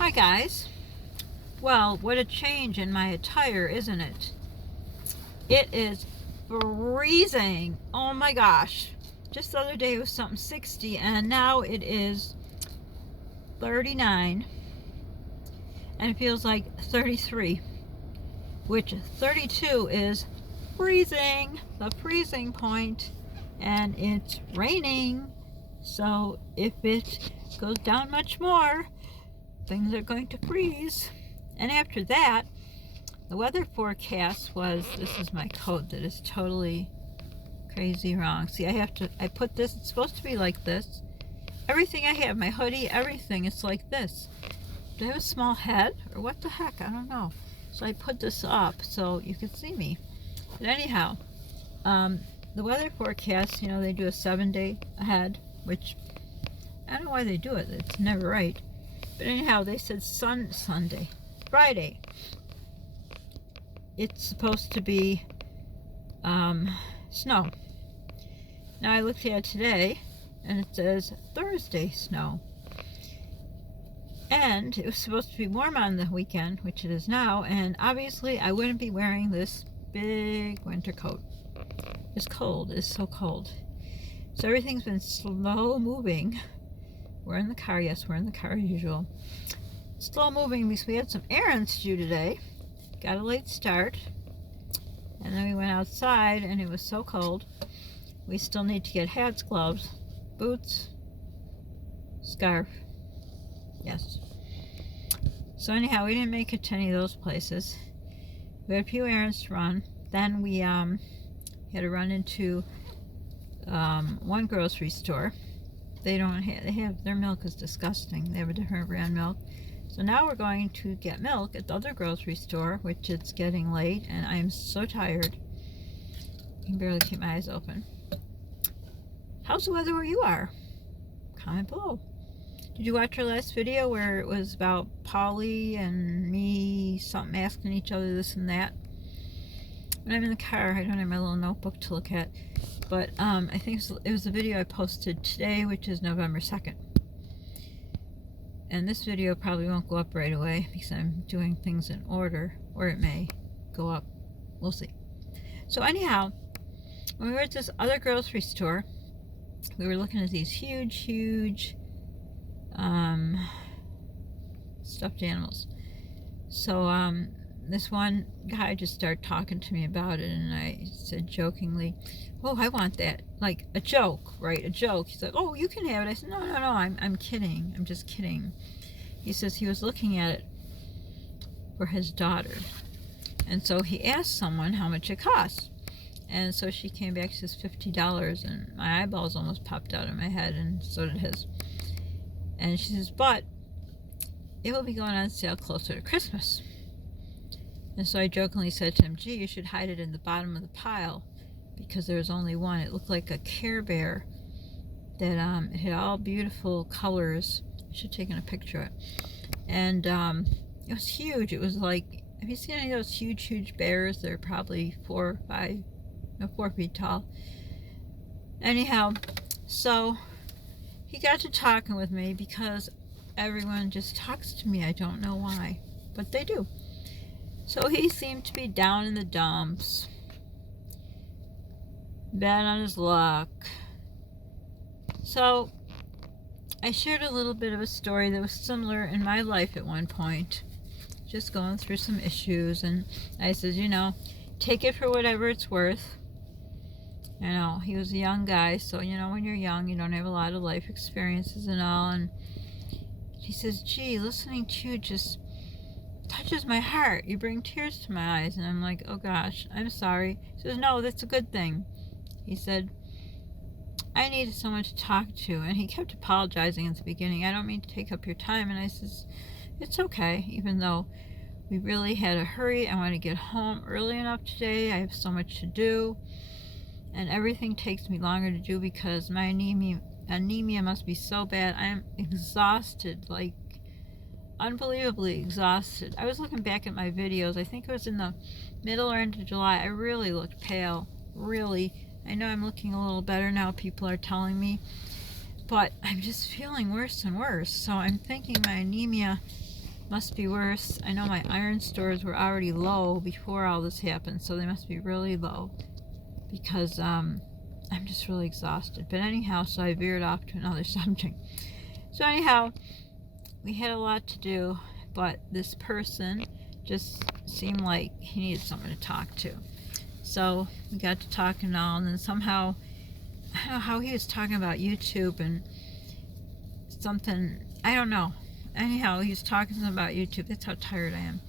Hi guys. Well, what a change in my attire, isn't it? It is freezing. Oh my gosh. Just the other day it was something 60 and now it is 39 and it feels like 33, which 32 is freezing, the freezing point, and it's raining. So if it goes down much more, things are going to freeze. And after that, the weather forecast was, this is my coat that is totally crazy wrong. See, I put this, it's supposed to be like this. Everything I have, my hoodie, everything, it's like this. Do I have a small head? Or what the heck? I don't know. So I put this up so you can see me. But anyhow, the weather forecast, they do a 7-day ahead, which I don't know why they do it. It's never right. But anyhow, they said Friday, it's supposed to be snow. Now I looked at it today and it says Thursday snow. And it was supposed to be warm on the weekend, which it is now, and obviously I wouldn't be wearing this big winter coat. It's cold. It's so cold. So everything's been slow moving. We're in the car. Yes, we're in the car as usual. Slow moving because we had some errands to do today. Got a late start. And then we went outside and it was so cold. We still need to get hats, gloves, boots, scarf. Yes. So anyhow, we didn't make it to any of those places. We had a few errands to run. Then we had to run into one grocery store. They have their milk is disgusting. They have a different brand milk. So now we're going to get milk at the other grocery store, which it's getting late, and I am so tired. I can barely keep my eyes open. How's the weather where you are? Comment below. Did you watch our last video where it was about Polly and me, something asking each other this and that? When I'm in the car, I don't have my little notebook to look at, but I think it was a video I posted today, which is November 2nd. And this video probably won't go up right away because I'm doing things in order, or it may go up. We'll see. So anyhow, when we were at this other grocery store, we were looking at these huge stuffed animals. So this one guy just started talking to me about it, and I said jokingly, "Oh, I want that." Like a joke, right? A joke. He's like, "Oh, you can have it." I said, "No, I'm kidding. I'm just kidding." He says he was looking at it for his daughter, and so he asked someone how much it cost, and so she came back. She says $50, and my eyeballs almost popped out of my head, and so did his. And she says, "But it will be going on sale closer to Christmas." And so I jokingly said to him, "Gee, you should hide it in the bottom of the pile because there was only one." It looked like a Care Bear that it had all beautiful colors. I should have taken a picture of it. And it was huge. It was like, have you seen any of those huge bears? They're probably 4 feet tall. Anyhow, so he got to talking with me because everyone just talks to me. I don't know why, but they do. So he seemed to be down in the dumps, bad on his luck. So I shared a little bit of a story that was similar in my life at one point, just going through some issues, and I said, take it for whatever it's worth. He was a young guy, so when you're young, you don't have a lot of life experiences and all, and he says, "Gee, listening to you just touches my heart. You bring tears to my eyes." And I'm like, "Oh gosh, I'm sorry." He says, "No, that's a good thing." He said, "I needed someone to talk to." And he kept apologizing at the beginning. "I don't mean to take up your time." And I says, "It's okay, even though we really had a hurry. I want to get home early enough today. I have so much to do. And everything takes me longer to do because my anemia must be so bad. I am exhausted, like unbelievably exhausted." I was looking back at my videos. I think it was in the middle or end of July. I really looked pale. Really. I know I'm looking a little better now, people are telling me. But I'm just feeling worse and worse. So I'm thinking my anemia Must be worse. I know my iron stores were already low before all this happened, so they must be really low because I'm just really exhausted. But anyhow, so I veered off to another subject. So anyhow, we had a lot to do, but this person just seemed like he needed someone to talk to. So we got to talking and all, and then somehow, I don't know how he was talking about YouTube and something, I don't know. Anyhow, he was talking to them about YouTube. That's how tired I am.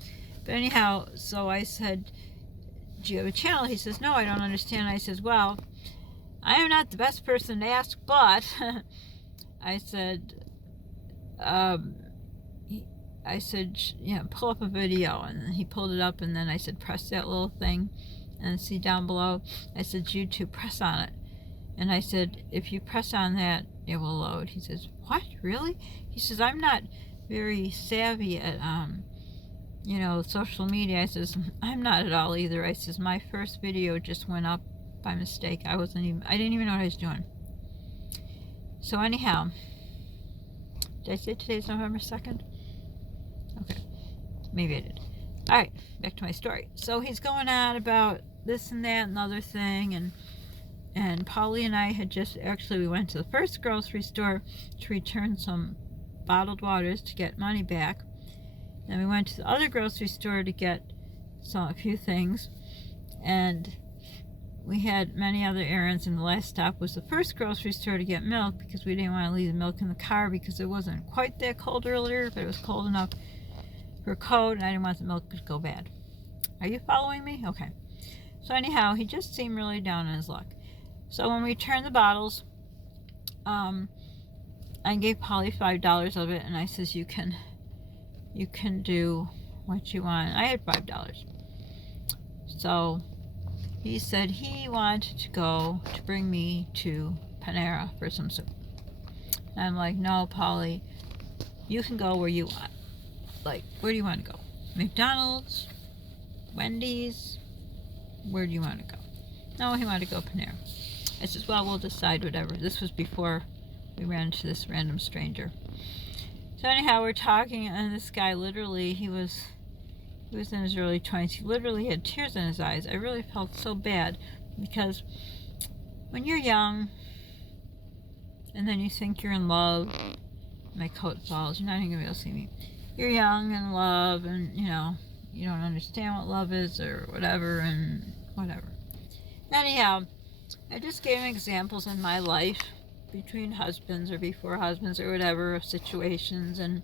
But anyhow, so I said, do you have a channel? He says, no, I don't understand. I says, well, I am not the best person to ask, but I said, yeah, pull up a video. And then he pulled it up, and then I said, press that little thing and see down below. I said, YouTube, press on it. And I said, if you press on that, it will load. He says, what, really? He says, I'm not very savvy at, social media. I says, I'm not at all either. I says, my first video just went up by mistake. I didn't even know what I was doing. So anyhow, did I say today's November 2nd? Okay, maybe I did. All right, back to my story. So he's going on about this and that and other thing, and Polly and I had just, actually we went to the first grocery store to return some bottled waters to get money back. Then we went to the other grocery store to get a few things, and we had many other errands, and the last stop was the first grocery store to get milk because we didn't want to leave the milk in the car because it wasn't quite that cold earlier, but it was cold enough for a cold, and I didn't want the milk to go bad. Are you following me? Okay. So anyhow, he just seemed really down on his luck. So when we returned the bottles, I gave Polly $5 of it, and I says, you can do what you want. I had $5. So he said he wanted to bring me to Panera for some soup. And I'm like, no, Polly, you can go where you want. Like, where do you want to go? McDonald's? Wendy's? Where do you want to go? No, he wanted to go Panera. I says, well, we'll decide whatever. This was before we ran into this random stranger. So anyhow, we're talking, and this guy literally, he was in his early 20s. He literally had tears in his eyes. I really felt so bad because when you're young and then you think you're in love, my coat falls, you're not even gonna be able to see me. You're young and in love, and you don't understand what love is or whatever, and whatever. Anyhow, I just gave him examples in my life between husbands or before husbands or whatever of situations, and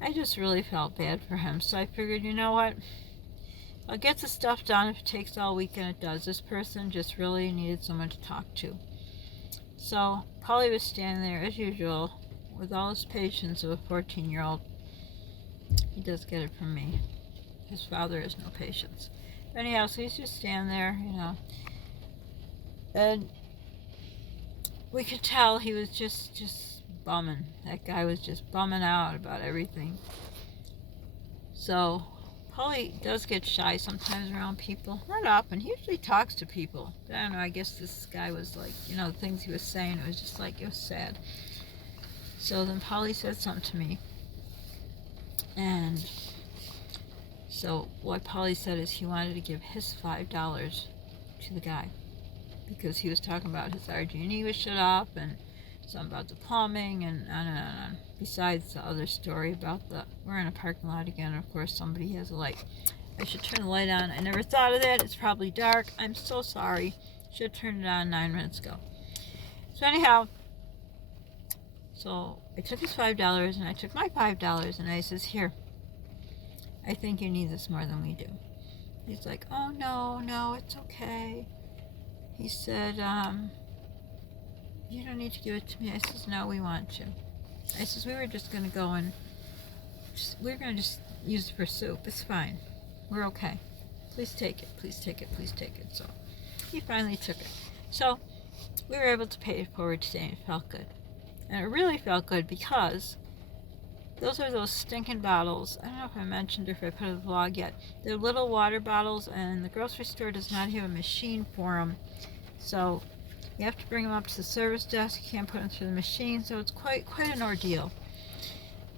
I just really felt bad for him. So I figured, you know what? I'll get the stuff done. If it takes all weekend, it does. This person just really needed someone to talk to. So Polly was standing there as usual with all his patience of a 14-year-old. He does get it from me. His father has no patience. But anyhow, so he's just standing there, and we could tell he was just bumming. That guy was just bumming out about everything. So Polly does get shy sometimes around people. Not often. He usually talks to people. But I don't know, I guess this guy was like, the things he was saying, it was just like, it was sad. So then Polly said something to me. And so what Polly said is he wanted to give his $5 to the guy because he was talking about his RG&E was shut off and something about the plumbing and on and on and on. Besides the other story about we're in a parking lot again, and of course somebody has a light. I should turn the light on. I never thought of that. It's probably dark. I'm so sorry. Should have turned it on 9 minutes ago. So anyhow, so I took his $5 and I took my $5 and I says, here, I think you need this more than we do. He's like, oh no, it's okay. He said, you don't need to give it to me. I says, no, we want to. I says, we were just going to go and we're going to just use it for soup. It's fine. We're okay. Please take it. Please take it. Please take it. So he finally took it. So we were able to pay it forward today, and it felt good. And it really felt good because those are those stinking bottles. I don't know if I mentioned or if I put in the vlog yet. They're little water bottles, and the grocery store does not have a machine for them. So you have to bring them up to the service desk. You can't put them through the machine, so it's quite an ordeal.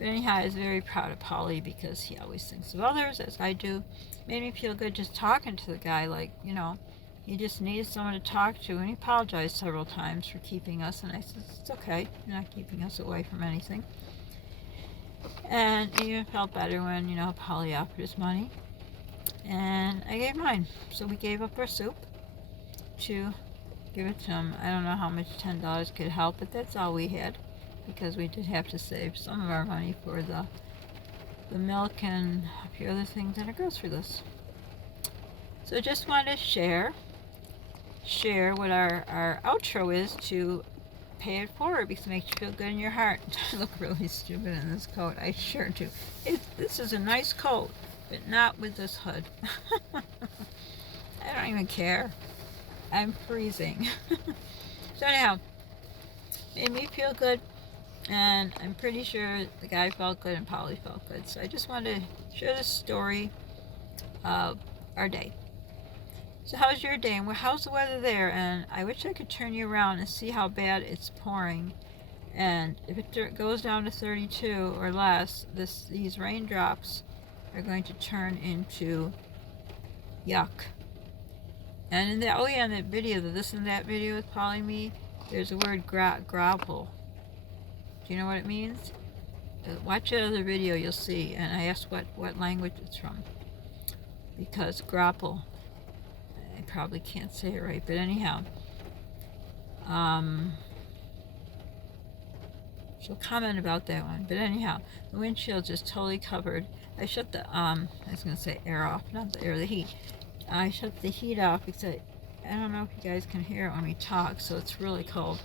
But anyhow, I was very proud of Polly because he always thinks of others, as I do. Made me feel good just talking to the guy, like, you know, he just needed someone to talk to, and he apologized several times for keeping us, and I said, it's okay, you're not keeping us away from anything. And it even felt better when, you know, Polly offered his money, and I gave mine. So we gave up our soup to give it to him. I don't know how much $10 could help, but that's all we had, because we did have to save some of our money for the milk and a few other things in our grocery list. So just wanted to share what our outro is to pay it forward, because it makes you feel good in your heart. I look really stupid in this coat. I sure do. This is a nice coat, but not with this hood. I don't even care. I'm freezing. So anyhow, made me feel good, and I'm pretty sure the guy felt good and Polly felt good. So I just wanted to share the story of our day. So how's your day, and how's the weather there? And I wish I could turn you around and see how bad it's pouring. And if it goes down to 32 or less, these raindrops are going to turn into yuck. And in that, in that video, that video with Polly and me, there's a word grapple. Do you know what it means? Watch that other video, you'll see. And I asked what language it's from, because grapple, I probably can't say it right, but anyhow, she'll comment about that one. But anyhow, the windshield's just totally covered. I shut the I was gonna say air off, not the air, the heat. I shut the heat off because I don't know if you guys can hear it when we talk, so it's really cold.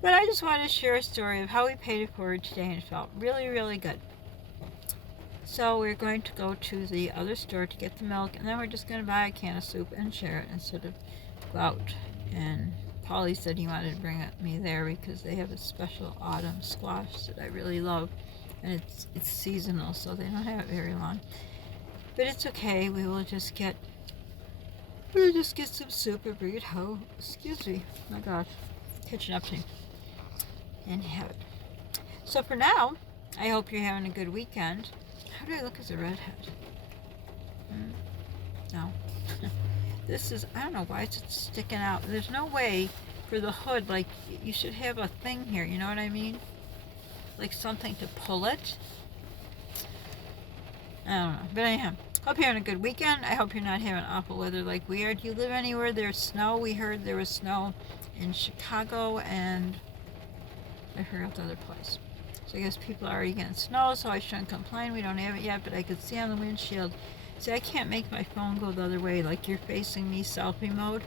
But I just wanted to share a story of how we paid it forward today, and it felt really, really good. So we're going to go to the other store to get the milk, and then we're just going to buy a can of soup and share it instead of go out. And Polly said he wanted to bring me there because they have a special autumn squash that I really love, and it's seasonal, so they don't have it very long. But it's okay. We'll just get some soup and bring it home. Excuse me. Oh my gosh, catching up to me. And have it. So for now, I hope you're having a good weekend. How do I look as a redhead? No. This is, I don't know why it's sticking out. There's no way for the hood, like, you should have a thing here, you know what I mean? Like something to pull it. I don't know. But anyhow, hope you're having a good weekend. I hope you're not having awful weather like we are. Do you live anywhere there's snow? We heard there was snow in Chicago, and I forgot the other place. So I guess people are already getting snow, so I shouldn't complain. We don't have it yet, but I could see on the windshield. See, I can't make my phone go the other way, like you're facing me selfie mode.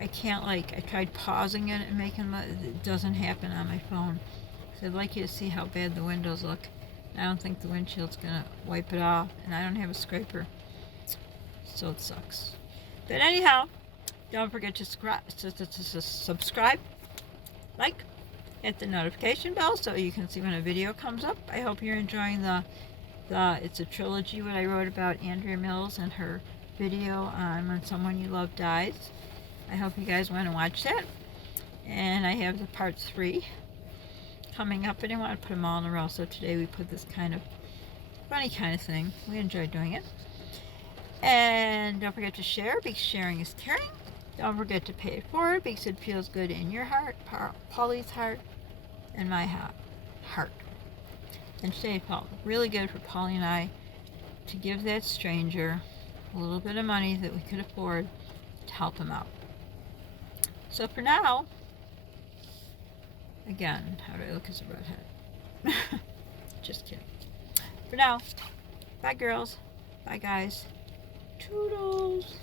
I can't, like, I tried pausing it and making it doesn't happen on my phone. So I'd like you to see how bad the windows look. I don't think the windshield's gonna wipe it off, and I don't have a scraper, so it sucks. But anyhow, don't forget to subscribe, like, hit the notification bell so you can see when a video comes up. I hope you're enjoying it's a trilogy, what I wrote about Andrea Mills and her video on when someone you love dies. I hope you guys want to watch that. And I have the part 3 coming up. I didn't want to put them all in a row, so today we put this kind of funny kind of thing. We enjoy doing it. And don't forget to share, because sharing is caring. Don't forget to pay it forward, because it feels good in your heart, Polly's heart, and my heart. And today it felt really good for Polly and I to give that stranger a little bit of money that we could afford to help him out. So for now, again, how do I look as a redhead? Just kidding. For now, bye girls, bye guys, toodles.